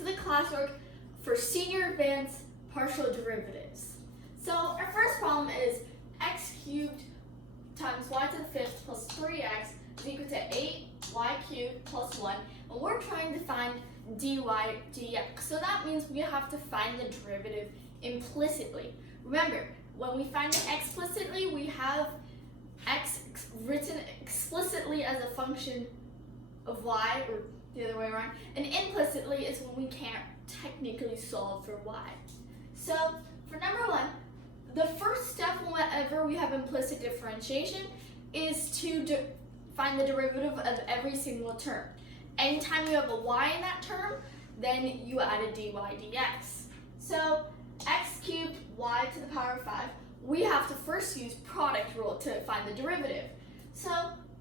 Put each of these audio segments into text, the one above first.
to the classwork for senior advanced partial derivatives. So our first problem is x cubed times y to the fifth plus 3x is equal to 8y cubed plus 1, and we're trying to find dy dx. So that means we have to find the derivative implicitly. Remember, when we find it explicitly, we have x written explicitly as a function of y, or the other way around, and implicitly is when we can't technically solve for y. So for number one, the first step whenever we have implicit differentiation is to find the derivative of every single term. Anytime you have a y in that term, then you add a dy dx. So x cubed y to the power of 5, we have to first use product rule to find the derivative. So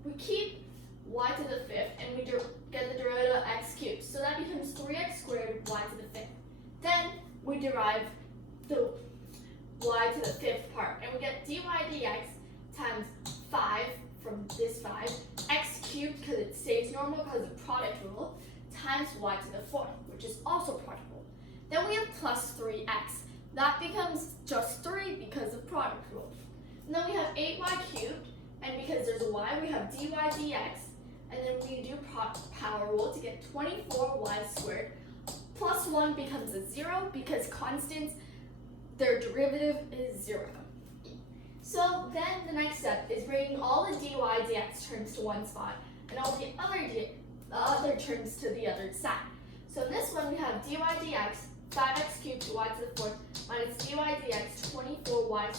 we keep y to the fifth and we get the derivative of x cubed. So that becomes 3x squared y to the fifth. Then we derive the y to the fifth part, and we get dy dx times 5 from this 5, x cubed because it stays normal because of product rule, times y to the fourth, which is also product rule. Then we have plus 3x. That becomes just 3 because of product rule. And then we have 8y cubed, and because there's a y, we have dy dx, and then we do power rule to get 24y squared. Plus 1 becomes a 0 because constants, their derivative is 0. So then the next step is bringing all the dy dx terms to one spot and all the other terms to the other side. So in this one we have dy dx 5x cubed y to the fourth minus dy dx 24y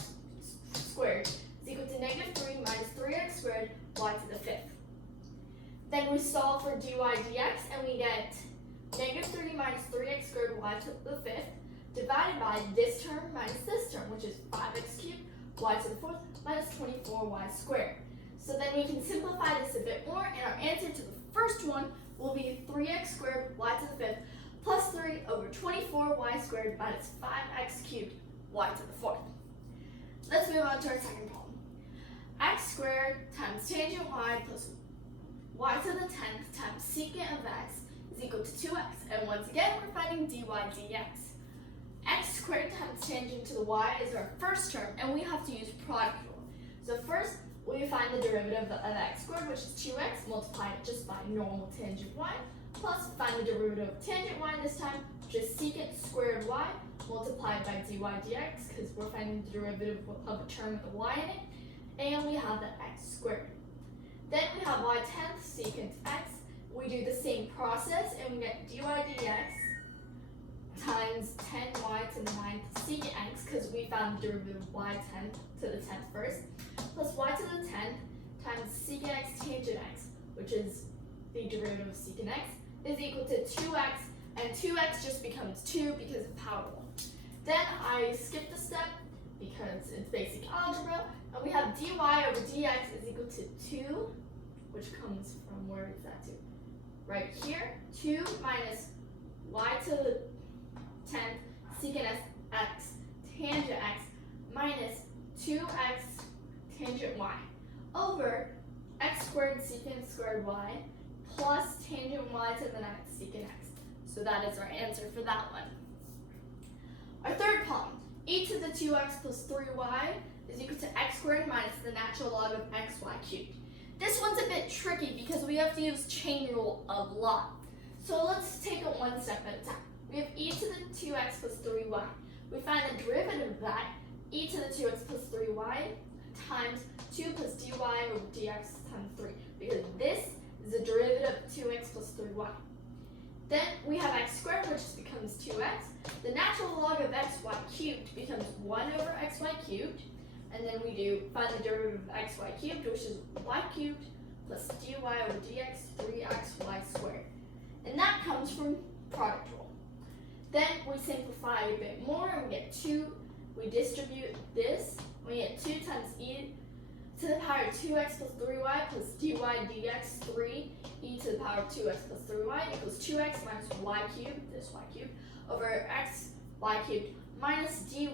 squared is equal to negative 3 minus 3x squared y to the fifth. Then we solve for dy dx and we get negative 30 minus 3x squared y to the fifth divided by this term minus this term, which is 5x cubed y to the fourth minus 24y squared. So then we can simplify this a bit more, and our answer to the first one will be 3x squared y to the fifth plus 3 over 24y squared minus 5x cubed y to the fourth. Let's move on to our second problem. X squared times tangent y plus y to the 10th times secant of x is equal to 2x. And once again, we're finding dy dx. X squared times tangent to the y is our first term, and we have to use product rule. So first, we find the derivative of x squared, which is 2x, multiply it just by normal tangent y, plus find the derivative of tangent y this time, which is secant squared y, multiplied by dy dx, because we're finding the derivative of a term with a y in it, and we have the x squared. Then we have y 10th secant x. We do the same process, and we get dy dx times 10y to the 9th secant x, because we found the derivative of y 10th to the 10th first, plus y to the 10th times secant x tangent x, which is the derivative of secant x, is equal to 2x, and 2x just becomes 2 because of power rule. Then I skip the step because it's basic algebra, and we have dy over dx is equal to 2, which comes from, where is that 2? Right here, 2 minus y to the 10th secant x tangent x minus 2x tangent y over x squared secant squared y plus tangent y to the 9th secant x. So that is our answer for that one. Our third problem, e to the 2x plus 3y is equal to x squared minus the natural log of xy cubed. This one's a bit tricky because we have to use chain rule a lot. So let's take it one step at a time. We have e to the 2x plus 3y. We find the derivative of that, e to the 2x plus 3y times 2 plus dy over dx times 3, because this is the derivative of 2x plus 3y. Then we have x squared, which just becomes 2x. The natural log of xy cubed becomes 1 over xy cubed. And then we find the derivative of xy cubed, which is y cubed plus dy over dx 3xy squared. And that comes from product rule. Then we simplify a bit more and we get 2. We distribute this. We get 2 times e to the power of 2x plus 3y plus dy dx 3 e to the power of 2x plus 3y equals 2x minus y cubed, this y cubed, over x y cubed minus dy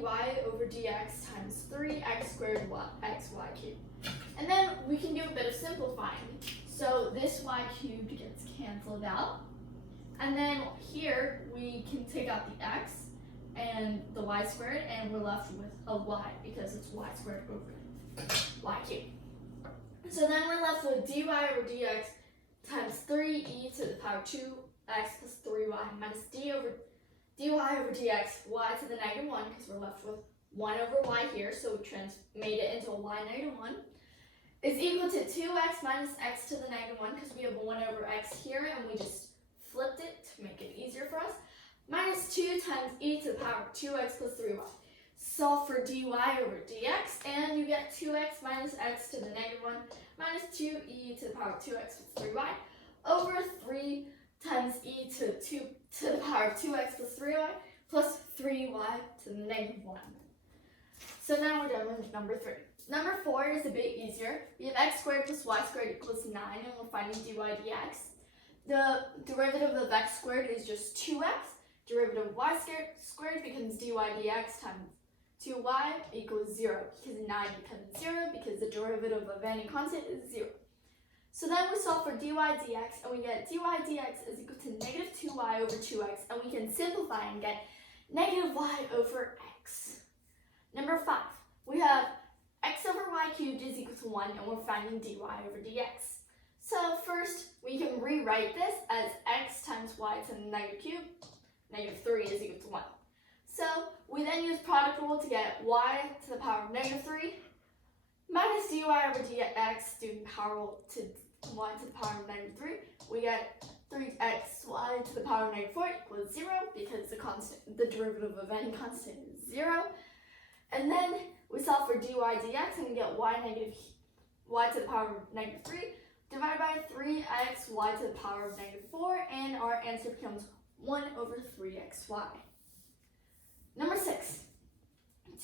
over dx times 3x squared xy cubed. And then we can do a bit of simplifying. So this y cubed gets canceled out. And then here we can take out the x and the y squared, and we're left with a y because it's y squared over y cubed. So then we're left with dy over dx times 3e to the power 2x plus 3y minus dy over dx y to the negative 1, because we're left with 1 over y here, so we made it into a y negative 1, is equal to 2x minus x to the negative 1, because we have 1 over x here and we just flipped it to make it easier for us, minus 2 times e to the power 2x plus 3y. Solve for dy over dx, and you get 2x minus x to the negative 1 minus 2e to the power 2x plus 3y over 3 times e to the power 2x plus 3y plus 3y to the negative 1. So now we're done with number 3. Number 4 is a bit easier. We have x squared plus y squared equals 9, and we're finding dy dx. The derivative of x squared is just 2x. Derivative of y squared becomes dy dx times 2y equals 0, because 9 becomes 0 because the derivative of any constant is 0. So then we solve for dy dx, and we get dy dx is equal to negative 2y over 2x, and we can simplify and get negative y over x. Number 5, we have x over y cubed is equal to 1, and we're finding dy over dx. So first, we can rewrite this as x times y to the negative cube, negative 3 is equal to 1. So we then use product rule to get y to the power of negative 3 minus dy over dx, doing power rule to y to the power of negative 3. We get 3xy to the power of negative 4 equals 0, because the derivative of any constant is 0. And then we solve for dy dx, and we get y to the power of negative 3 divided by 3x y to the power of negative 4, and our answer becomes 1 over 3xy. Number 6,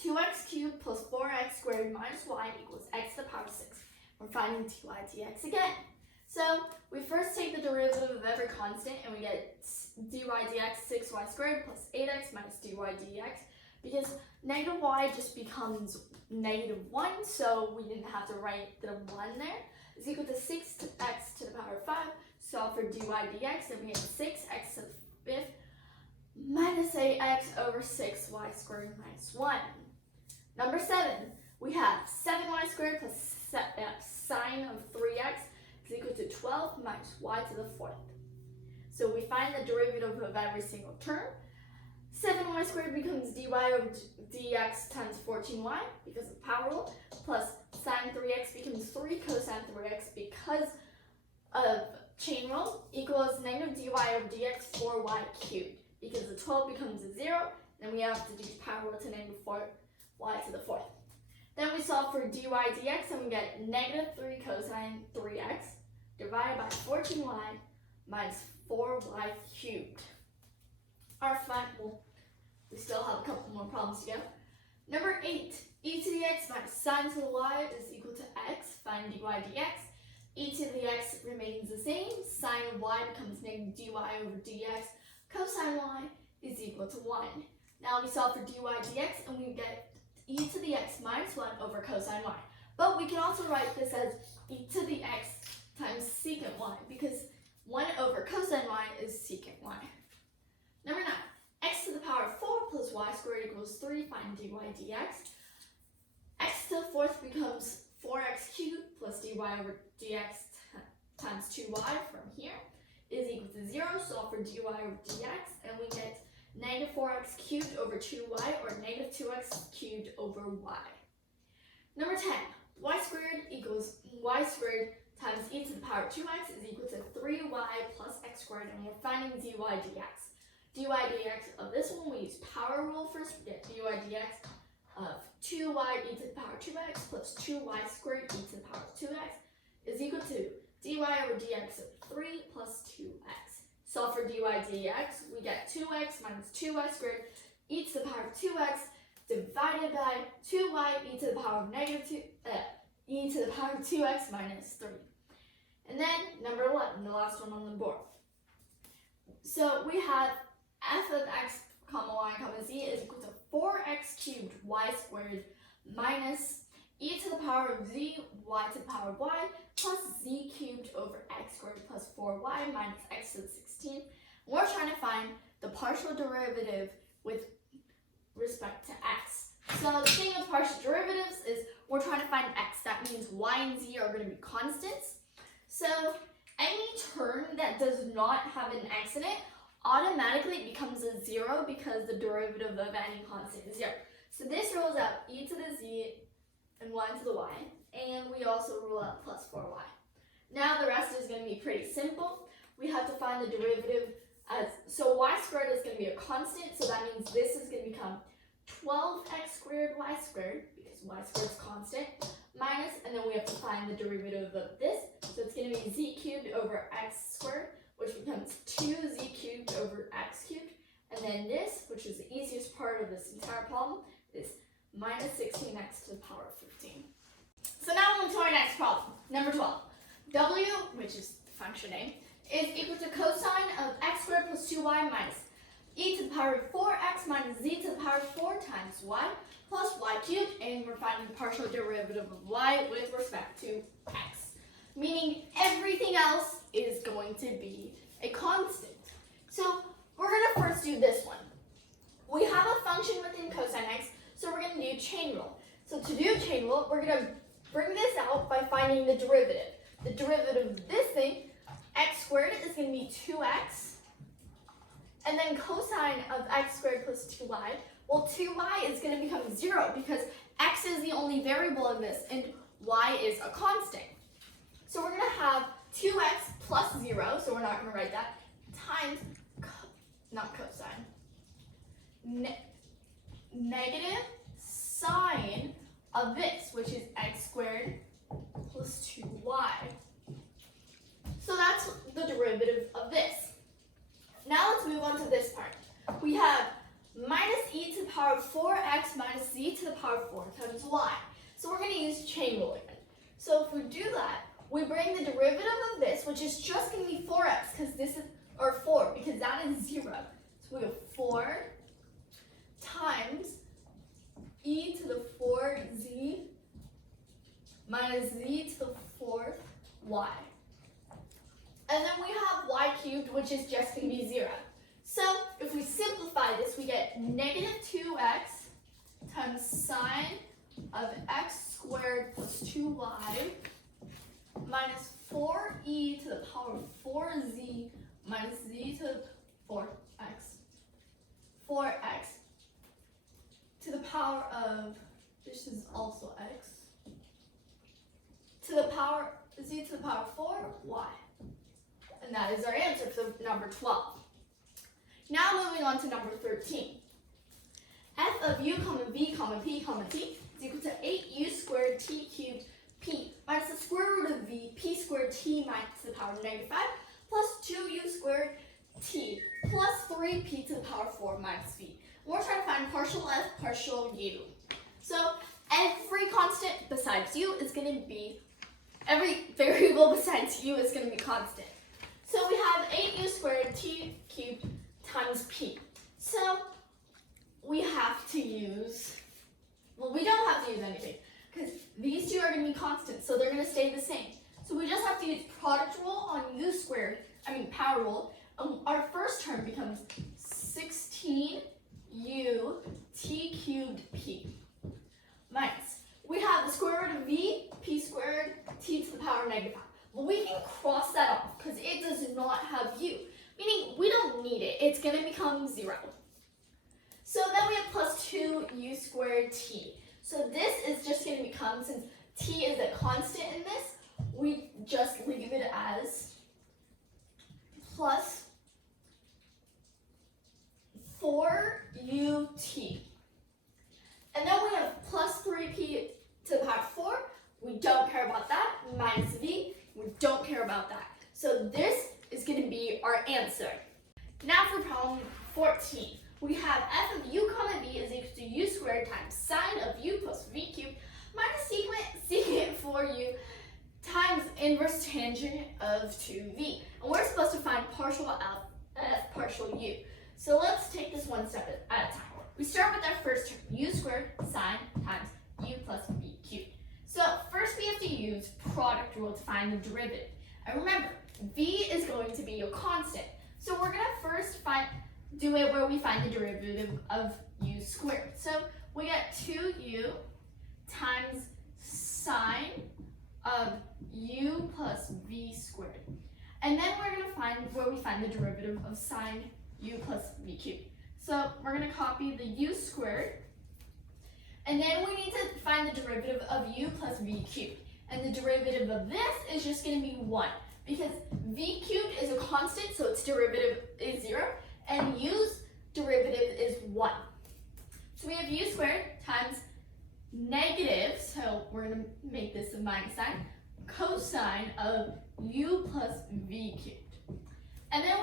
2x cubed plus 4x squared minus y equals x to the power 6. We're finding dy dx again. So we first take the derivative of every constant, and we get dy dx 6y squared plus 8x minus dy dx, because negative y just becomes negative 1, so we didn't have to write the 1 there, is equal to 6x to the power of 5. Solve for dy dx, and we get 6x to the 5th minus 8x over 6y squared minus 1. Number 7, we have 7y squared plus sine of 3x is equal to 12 minus y to the 4th. So we find the derivative of every single term. 7y squared becomes dy over dx times 14y because of power rule, plus sine 3x becomes 3 cosine 3x because of chain rule, equals negative dy over dx 4y cubed, because the 12 becomes a 0, then we have to do power rule to negative 4y to the 4th. Then we solve for dy dx, and we get negative 3 cosine 3x divided by 14y minus 4y cubed. Our final, we still have a couple more problems to go. Number 8, e to the x minus sine to the y is equal to x. Find dy dx. E to the x remains the same. Sine of y becomes negative dy over dx. Cosine y is equal to 1. Now we solve for dy dx, and we get e to the x minus 1 over cosine y. But we can also write this as e to the x times secant y, because 1 over cosine y is secant y. Number 9, x to the power of 4 plus y squared equals 3. Find dy dx. X to the 4th becomes 4x cubed plus dy over dx times 2y from here is equal to 0. Solve for dy over dx, and we get negative 4x cubed over 2y, or negative 2x cubed over y. Number 10, y squared equals y squared times e to the power of 2x is equal to 3y plus x squared, and we're finding dy dx. Dy dx of this one, we use power rule first. We get dy dx of 2y e to the power of 2x plus 2y squared e to the power of 2x is equal to dy over dx of 3 plus 2x. Solve for dy dx, we get 2x minus 2y squared e to the power of 2x divided by 2y e to the power of negative 2, e to the power of 2x minus 3. And then number 11, the last one on the board. So we have f of x comma y comma z is equal to 4x cubed y squared minus e to the power of z y to the power of y plus z cubed over x squared plus 4y minus x to the 16 We're trying to find the partial derivative with respect to x. So the thing with partial derivatives is we're trying to find x. That means y and z are going to be constants. So any term that does not have an x in it automatically becomes a 0 because the derivative of any constant is 0. So this rules out e to the z and y to the y, and we also rule out plus 4y. Now the rest is going to be pretty simple. We have to find the derivative so y squared is going to be a constant, so that means this is going to become 12x squared y squared, because y squared is constant, minus, and then we have to find the derivative of this, so it's going to be z cubed over x squared, which becomes 2z cubed over x cubed, and then this, which is the easiest part of this entire problem, is minus 16x to the power of 15. So now on to our next problem, number 12. W, which is the function name, is equal to cosine of x squared plus 2y minus e to the power of 4x minus z to the power of 4 times y plus y cubed, and we're finding the partial derivative of y with respect to x. Meaning everything else is going to be a constant. So we're going to first do this one. We have a function within cosine x, so we're going to do chain rule. So to do chain rule, we're going to bring this out by finding the derivative. The derivative of this thing, x squared, is going to be 2x. And then cosine of x squared plus 2y, well, 2y is going to become 0 because x is the only variable in this and y is a constant. So we're going to have 2x plus 0, so we're not going to write that, times, not cosine, negative sine of this, which is x squared plus 2y. So that's the derivative of this. Now let's move on to this part. We have minus e to the power of 4x minus z to the power of 4 times y. So we're going to use chain rule again. So if we do that, we bring the derivative of this, which is just going to be 4x, because this is, or 4, because that is 0. So we have 4 times e to the 4z minus z to the 4th y. And then we have y cubed, which is just going to be 0. So if we simplify this, we get negative 2x times sine of x squared plus 2y minus 4e to the power of 4z minus z to the 4x. 4x to the power of, this is also x, to the power, z to the power of 4y. And that is our answer for number 12. Now moving on to number 13. F of u comma v comma p comma t is equal to 8u squared t cubed p minus the square root of v p squared t minus the power of negative 5 plus 2u squared t plus 3p to the power of 4 minus v. We're trying to find partial f, partial u. So every constant besides u is going to be, every variable besides u is going to be constant. So we have 8u squared t cubed times p. So we have to use, well, we don't have to use anything because these two are going to be constant, so they're going to stay the same. So we just have to use product rule on u squared, power rule. Our first term becomes 16u t cubed p minus, we have the square root of v, p squared, t to the power of negative 5. Well, we can cross that off because it does not have u, meaning we don't need it. It's going to become 0. So then we have plus 2u squared t. So this is just going to become, since t is a constant in this, we just leave it as plus 4ut. And then we have plus 3p to the power of 4. We don't care about that. Minus v. We don't care about that. So this is going to be our answer. Now for problem 14. We have f of u comma v is equal to u squared times sine of u plus v cubed minus secant 4u times inverse tangent of 2v. And we're supposed to find partial f, partial u. So let's take this one step at a time. We start with our first term, u squared sine times u plus v cubed. So first we have to use product rule to find the derivative. And remember, v is going to be a constant. So we're gonna first do it where we find the derivative of u squared. So we get 2u times sine of u plus v squared. And then we're gonna find where we find the derivative of sine u plus v cubed. So we're gonna copy the u squared, and then we need to find the derivative of u plus v cubed. And the derivative of this is just gonna be 1, because v cubed is a constant, so its derivative is 0, and u's derivative is 1. So we have u squared times negative, so we're gonna make this a minus sign, cosine of u plus v cubed. And then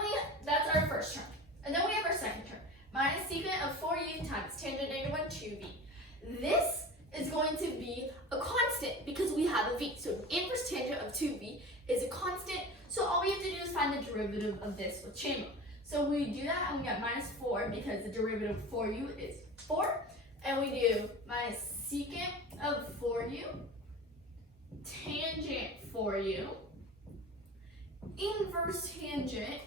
that's our first term. And then we have our second term, minus secant of 4u times tangent negative 1 2v. This is going to be a constant because we have a v. So inverse tangent of 2v is a constant. So all we have to do is find the derivative of this with chain rule. So we do that and we get minus 4 because the derivative of 4u is 4. And we do minus secant of 4u, tangent 4u, inverse tangent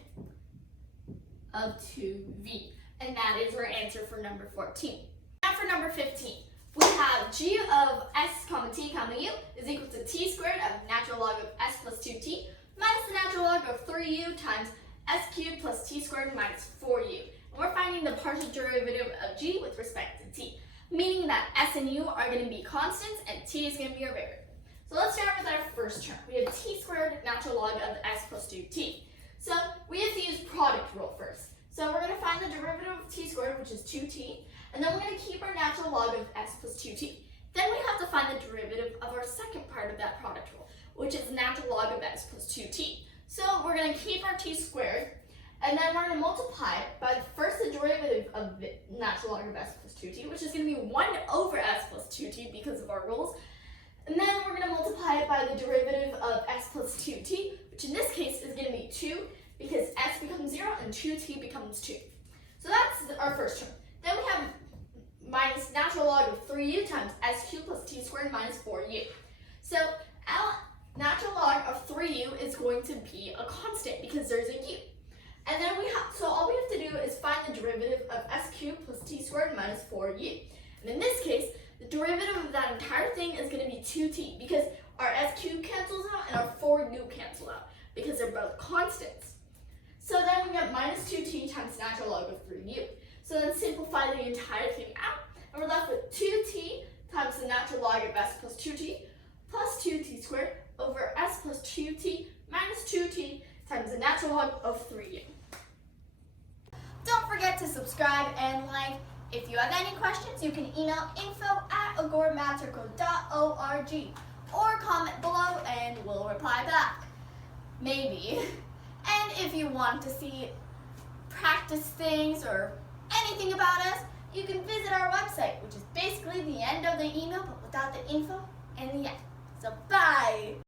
of 2v. And that is our answer for number 14. Now for number 15. We have g of s comma t comma u is equal to t squared of natural log of s plus 2t minus the natural log of 3u times s cubed plus t squared minus 4u. And we're finding the partial derivative of g with respect to t, meaning that s and u are going to be constants and t is going to be our variable. So let's start with our first term. We have t squared natural log of s plus 2t. So we have to use product rule first. So we're going to find the derivative of t squared, which is 2t, and then we're going to keep our natural log of s plus 2t. Then we have to find the derivative of our second part of that product rule, which is natural log of s plus 2t. So we're going to keep our t squared, and then we're going to multiply by first the derivative of the natural log of s plus 2t, which is going to be 1 over s plus 2t because of our rules. And then we're going to multiply it by the derivative of s plus 2t, which in this case is going to be 2, because s becomes 0 and 2t becomes 2. So that's our first term. Then we have minus natural log of 3u times s cubed plus t squared minus 4u. So our natural log of 3u is going to be a constant because there's a u. And then so all we have to do is find the derivative of s cubed plus t squared minus 4u. And in this case, the derivative of that entire thing is going to be 2t because our s cubed cancels out and our 4u cancel out because they're both constants. So then we get minus 2t times natural log of 3u. So then simplify the entire thing out, and we're left with 2t times the natural log of s plus 2t plus 2t squared over s plus 2t minus 2t times the natural log of 3u. Don't forget to subscribe and like. If you have any questions, you can email info@agoramatrical.org or comment below and we'll reply back. Maybe. And if you want to see practice things or anything about us, you can visit our website, which is basically the end of the email, but without the info and the end. So bye!